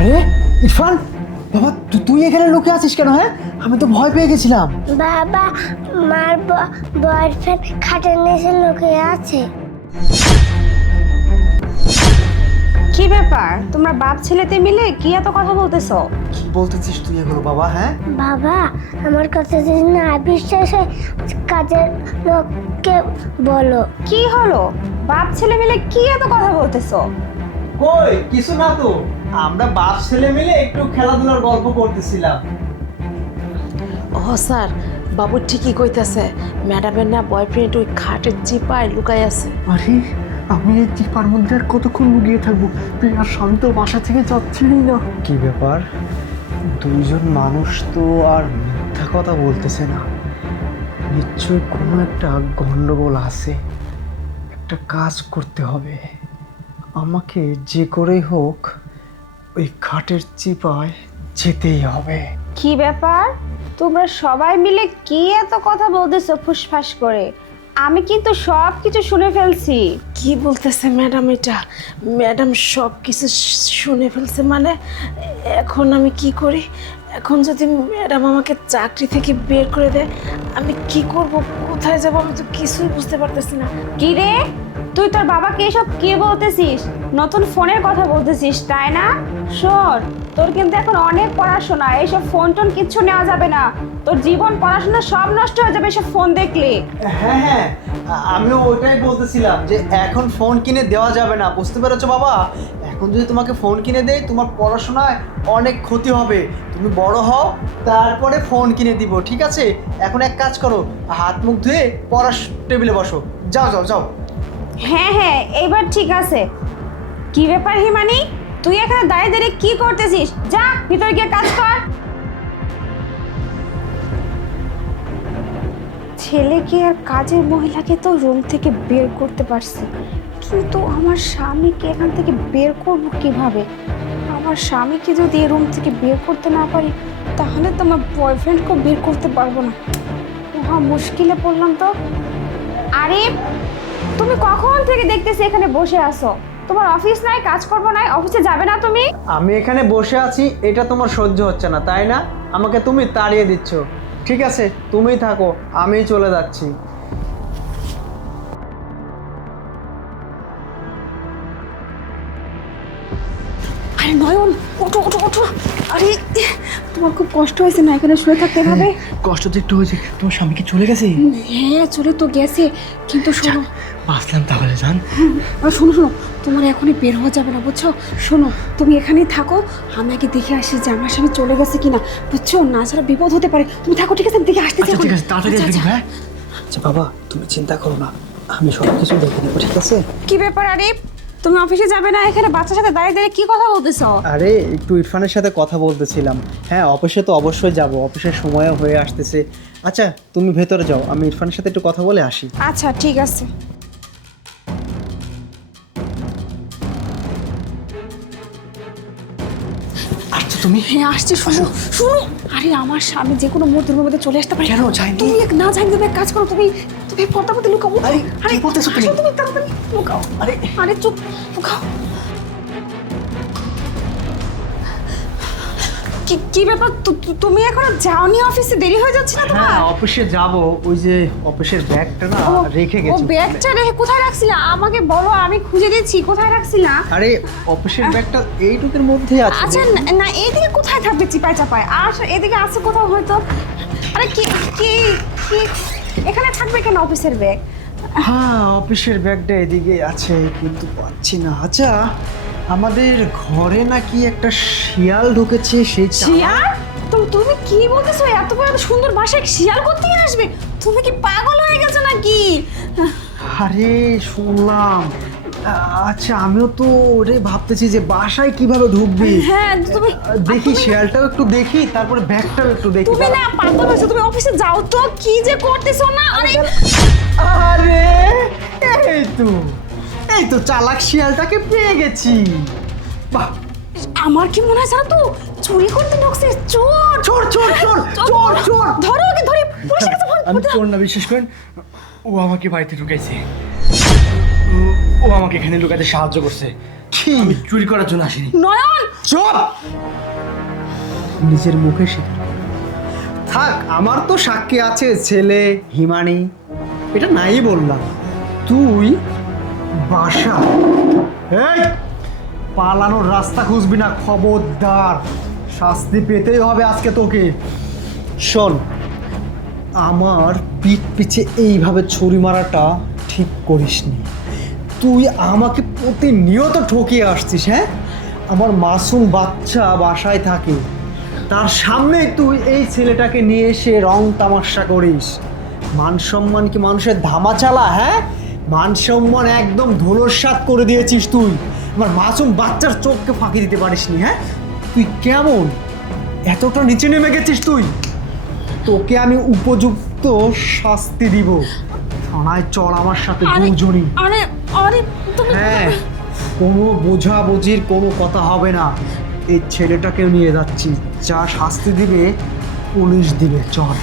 আরে ইরফান, বাবা তুই এখানে লুকিয়ে আছিস কেন? হ্যাঁ, আমি তো ভয় পেয়ে গেছিলাম। বাবা, মার বয়ফ্রেন্ড খাটের নিচে লুকিয়ে আছে। কি ব্যাপার, তোমরা বাপ ছেলেতে মিলে কি এত কথা বলতেছো? কি বলতেছিস তুই এগুলো বাবা? হ্যাঁ, বাবা, আমার কাছে যদি না বিশ্বাস হয় কাজের লোককে বলো। কি হলো, বাপ ছেলে মিলে কি এত কথা বলতেছো? কই কিছু না তো, আমরা বাপ ছেলে মিলে একটু খেলাধুলার গল্প করতেছিলাম। ও স্যার, বাবু ঠিকই কইতাছে, ম্যাডামের না বয়ফ্রেন্ড ওই খাটের চিপায় লুকাই আছে। আরে আমি এই চিপার মধ্যে আর কতক্ষণ লুকিয়ে থাকবো? তুই আর স্বামী তো বাসা থেকে যাচ্ছিলি না। কি ব্যাপার, দুইজন মানুষ তো আর মিথ্যা কথা বলতেছে না, নিশ্চয়ই কোনো একটা গন্ডগোল আছে। একটা কাজ করতে হবে, আমাকে যে করেই হোক ওই খাটের চিপায় যেতেই হবে। কি ব্যাপার, তোমরা সবাই মিলে কি এত কথা বলতেছো ফুসফাস করে? আমি কিন্তু সব কিছু শুনে ফেলছি। কি বলতেছে ম্যাডাম এটা? ম্যাডাম সব কিছু শুনে ফেলছে মানে? এখন আমি কি করি? এখন যদি ম্যাডাম আমাকে চাকরি থেকে বের করে দেয়, আমি কি করব, কোথায় যাব? আমি তো কিছুই বুঝতে পারতেছি না। কি রে, তুই তোর বাবাকে এসব কি বলতেছিস? নতুন ফোনের কথা বলতেছিস তাই না? শোন, তোর কিন্তু এখন অনেক পড়াশোনা, এইসব ফোন টোন কিচ্ছু নেওয়া যাবে না। তোর জীবন পড়াশোনা সব নষ্ট হয়ে যাবে এসব ফোন দেখলে। হ্যাঁ হ্যাঁ, আমিও ওইটাই বলতেছিলাম যে এখন ফোন কিনে দেওয়া যাবে না, বুঝতে পেরেছো বাবা? এখন যদি তোমাকে ফোন কিনে দেই তোমার পড়াশোনায় অনেক ক্ষতি হবে। তুমি বড় হও, তারপরে ফোন কিনে দিব, ঠিক আছে? এখন এক কাজ করো, হাত মুখ ধুয়ে পড়ার টেবিলে বসো। যাও যাও যাও। হ্যাঁ হ্যাঁ, এইবার ঠিক আছে। কি ব্যাপার হিমানি, তুই এখানে দাঁড়িয়ে দাঁড়িয়ে কি করতেছিস? যা ভিতরে গিয়ে কাজ কর। ছেলেকে আর কাজের মহিলাকে তো রুম থেকে বের করতে পারছি, কিন্তু আমার স্বামীকে এখান থেকে বের করব কিভাবে? আমার স্বামীকে যদি এই রুম থেকে বের করতে না পারি, তাহলে তো আমার বয়ফ্রেন্ডকেও বের করতে পারবো না। মহা মুশকিলে পড়লাম তো। আরে, তুমি কখন থেকে দেখতেছি এখানে বসে আছো? তোমার অফিস নাই, কাজ করবো নাই, অফিসে যাবে না তুমি? আমি এখানে বসে আছি, এটা তোমার সহ্য হচ্ছে না তাই না? আমাকে তুমি তাড়িয়ে দিচ্ছ। ঠিক আছে, তুমিই থাকো, আমিই চলে যাচ্ছি। আরে নয়ন, ওঠো ওঠো ওঠো। আরে তোমার খুব কষ্ট হয়েছে না এখানে শুয়ে থাকতে হবে? কষ্ট তো একটু হয়েছে। তোমার স্বামী কি চলে গেছে? হ্যাঁ, চলে তো গেছে, কিন্তু শোনো। বাঁচলাম তাহলে, জান। আর শোনো শোনো, তোমার এখনই বের হওয়া যাবে না, বুঝছো? শোনো, তুমি এখানেই থাকো, আমি আগে দেখে আসি যে আমার স্বামী চলে গেছে কিনা, বুঝছো? না ছাড়া বিপদ হতে পারে। তুমি থাকো, ঠিক আছে? আমি দেখে আসতেছি। আচ্ছা ঠিক আছে, তাড়াতাড়ি আচ্ছা, আসবে আচ্ছা। হ্যাঁ? আচ্ছা বাবা, তুমি চিন্তা করো না, আমি সব কিছু দেখে নেবো, ঠিক আছে? কি ব্যাপার আরিফ, তুমি অফিসে যাবে না, এখানে বাচ্চার সাথে দাঁড়িয়ে দাঁড়িয়ে কি কথা বলতেছো? আরে একটু ইরফানের সাথে কথা বলতেছিলাম। হ্যাঁ, অফিসে তো অবশ্যই যাব, অফিসের সময়ও হয়ে আসতেছে। আচ্ছা তুমি ভেতরে যাও, আমি ইরফানের সাথে একটু কথা বলে আসি। আচ্ছা ঠিক আছে। আচ্ছা তুমি হ্যাঁ আসছে, শুনো শুনো। আরে আমার স্বামী যে কোনো মুহূর্তের মধ্যে চলে আসতে পারে। কেন যায়নি? তুমি না যাই, তুমি এক কাজ করো, তুমি তুমি পর্দার মধ্যে লুকাও। আরে, কি বলতেছো তুমি? আসো, তুমি তাড়াতাড়ি লুকাও। আরে আরে চুপ, লুকাও। কি ব্যাপার, তুমি এখনো যাওনি অফিসে? দেরি হয়ে যাচ্ছে না তোমার? হ্যাঁ, অফিসে যাব, ওই যে অফিসের ব্যাগটা না রেখে ও গেছি। ব্যাগটা রেখে কোথায় রাখছিলা? আমাকে বলো, আমি খুঁজে দিচ্ছি কোথায় রাখছিলা। আরে অফিসের ব্যাগটা এইটুকুর মধ্যে আছে। আচ্ছা না, এইদিকে কোথায় থাকবে চিপায় চাপায়? আর এদিকে আছে কোথাও হয়তো। আরে কি কি কি এখানে থাকবে কেন অফিসের ব্যাগ? হ্যাঁ, অফিসের ব্যাগটা এদিকে আছে, কিন্তু পাচ্ছি না। আচ্ছা, আমাদের ঘরে নাকি একটা শিয়াল ঢুকেছে, সেই শিয়াল? তুমি কি বলতেছো? এত বড় এত সুন্দর বাসায় শিয়াল করতে আসবে? তুমি কি পাগল হয়ে গেছো নাকি? আরে শুনলাম। আচ্ছা আমিও তো ওরে ভাবতেছি যে বাসায় কিভাবে ঢুকবি। হ্যাঁ তুমি দেখি শিয়ালটাও একটু দেখি, তারপরে ব্যাগটাও একটু দেখি। তুমি না পাগল হয়েছো, তুমি অফিসে যাও তো। কি যে করতেছো না। আরে আরে এই তো চালাক শিয়ালটাকে পেয়ে গেছি। বাহ, আমার কি মনে হয় জানো তো, চুরি করতে ঢুকছে চোর। চোর চোর চোর চোর চোর। ধরো ওকে, ধরে পুলিশের কাছে ফোন আমি করতে। চোর না, বিশ্বাস করেন। ও আমাকে বাড়িতে ঢুকাইছে, ও আমাকে এখানে লুকাতে সাহায্য করছে। কি কি আমি চুরি করার জন্য আসিনি। নয়ন, চুপ! নিজের মুখে স্বীকার কর। থাক, আমার তো সাক্ষী আছে, ছেলে হিমানি, এটা নাই বললাম। তুই বাসা, এই পালানোর রাস্তা খুঁজবি না, খবরদার, শাস্তি পেতেই হবে আজকে তোকে। শোন, আমার পিঠ পিছে এইভাবে ছুরি মারাটা ঠিক করিসনি। তুই আমাকে প্রতিনিয়ত ঠকিয়ে আসছিস। হ্যাঁ, আমার মাসুম বাচ্চা বাসায় থাকে, তার সামনেই তুই এই ছেলেটাকে নিয়ে এসে রং তামাশা করিস। মান সম্মান কি মানুষের ধামা চালা? হ্যাঁ, মান সম্মান একদম ধুলোস্যাৎ করে দিয়েছিস তুই। আমার মাসুম বাচ্চার চোখকে ফাঁকি দিতে পারিসনি। হ্যাঁ, তুই কেমন এতটা নিচে নেমে গেছিস তুই? তোকে আমি উপযুক্ত শাস্তি দিব। থানায় চল আমার সাথে দুজনই। আরে আরে তুমি হ্যাঁ, কোনো বোঝাবুঝির কোনো কথা হবে না। এই ছেলেটাকেও নিয়ে যাচ্ছি, যা শাস্তি দিবে পুলিশ দিবে। চল।